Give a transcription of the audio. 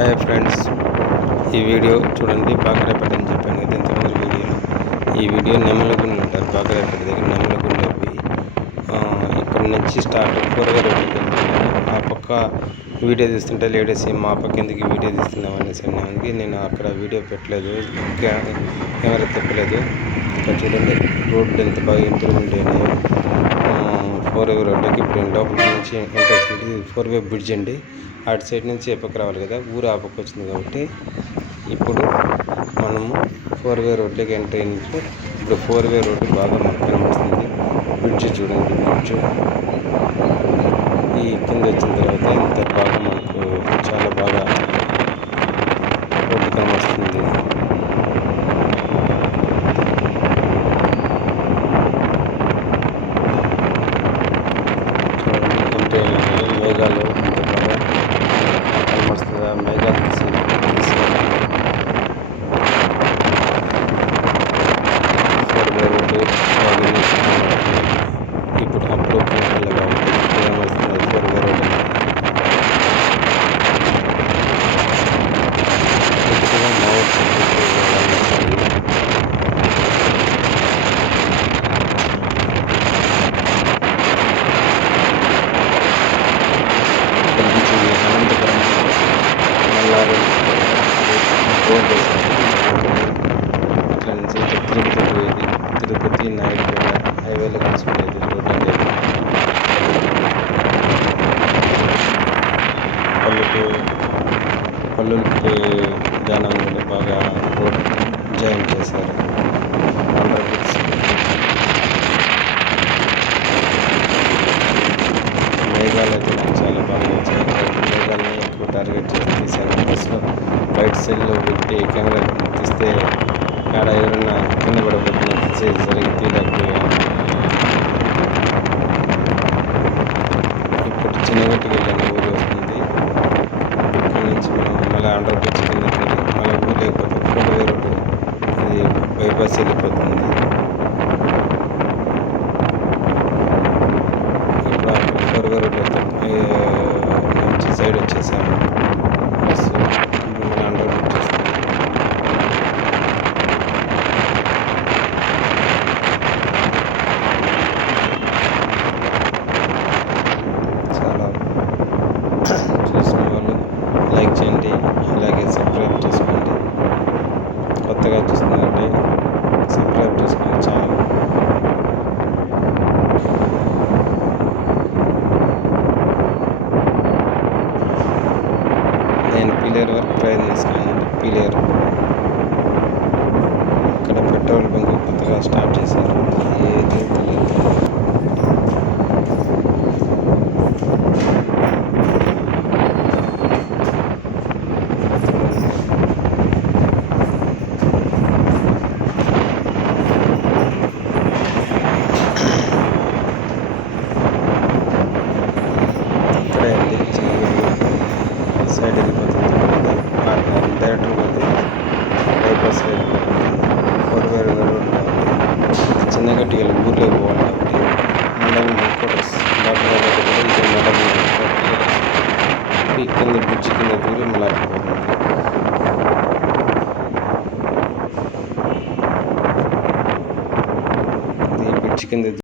Hi friends, ఈ video చూడండి. బాగరేపేట అని చెప్పాను కదా ఇంతకుముందు వీడియోలో. ఈ వీడియో నెమలగుండ్లు ఉంటారు. బాగరేపేట దగ్గర నెమలగుండ్లు అవి ఇక్కడ నుంచి స్టార్ట్ 4 వే రోడ్డుకి వెళ్తున్నాను. ఆ పక్క వీడియో తీస్తుంటే లేడీస్ మా పక్క ఎందుకు వీడియో తీస్తున్నాం అనేసి అన్నానికి నేను అక్కడ వీడియో పెట్టలేదు, కెమెరా తిప్పలేదు. ఇక్కడ చూడండి రోడ్లు ఎంత బాగా ఇంప్రూవ్మెంట్ అయినాయో. 4 వే రోడ్డుకి ఇప్పుడు లోపల నుంచి ఎంట్రన్స్ 4 వే బ్రిడ్జ్ అండి. అటు సైడ్ నుంచి ఏ పక్క రావాలి కదా, ఊరు ఆ పక్క వచ్చింది కాబట్టి ఇప్పుడు మనము 4 వే రోడ్లోకి ఎంటర్ అయినట్టు. ఇప్పుడు 4 వే రోడ్డు బాగా మనకు కనిపిస్తుంది. బ్రిడ్జ్ చూడండి, బ్రిడ్జ్ ఈ కింద వచ్చిన తర్వాత ఇంత బాగా మనకు చాలా బాగా రోడ్డు కనిపిస్తుంది. చూడండి ఎంటర్ మేఘాలు ఇంత బాగా కనిపిస్తుంది. ఆ మేఘాలు తీసి ఇప్పుడు అప్పుడు కాబట్టి ఏమవుతుంది 4 వే రోడ్ అనంతపురం మల్లారు రోడ్ ఇట్లా నుంచి తిరుపతి పోయేది, తిరుపతి నాయుడుపేట హైవేలో కలిసిపోయేది రోడ్ అనేది. పల్లెలకి జనం కూడా బాగా రోడ్ జాయిన్ చేశారు. మేఘాలు అయితే నాకు చాలా బాగా నచ్చాయి. మేఘాలని ఎక్కువ టార్గెట్ చేసి తీశాను. బస్సులో బయట సైడ్లో పెట్టి కెమెరా తీస్తే ఆడ ఎవరన్నా కింద పడబోతున్నా తీసేది సరిగ్గా తీయలేకపోయాను. ఇప్పుడు చిన్నగట్టుకు వెళ్ళాను, ఊరు వస్తుంది. ఇక్కడ నుంచి మనం మళ్ళీ అండర్ బ్రిడ్జ్ కింద మళ్ళీ ఊరు లేకపోతే 4 వే రోడ్డు ఇది బైపాస్ వెళ్ళిపోతుంది. ఇప్పుడు 4 వే రోడ్డు నుంచి సైడ్ వచ్చేసాము. బస్సు మళ్ళీ అండర్ బ్రిడ్జ్ వస్తుంది. చూసిన వాళ్ళు లైక్ చేయండి, అలాగే సబ్స్క్రైబ్ చేసుకోండి. కొత్తగా చూస్తున్నారంటే సబ్స్క్రైబ్ చేసుకుని ఛానల్. నేను పిల్లర్ వరకు ప్రయత్నిస్తున్నాను. పిల్లర్ ఇక్కడ పెట్రోల్ బంక్ కొత్తగా స్టార్ట్ చేశారు. ఏది తెలియదు. సైడ్ వెళ్ళిపోతుంది, డైరెక్టర్ పోతుంది, బైపాస్ వెళ్ళిపోతుంది. 4 వే రోడ్ కాబట్టి చిన్నగట్టి వెళ్ళి ఊర్లోకి పోవాలి కాబట్టి మండలం హెడ్ క్వార్టర్స్ డాక్టర్ కూడా ఇది మండలం హెడ్ క్వార్టర్స్. ఈ కింద బ్రిడ్జ్ కింద దూరి మళ్ళాడిపోతుంది. ఈ బ్రిడ్జ్ కింద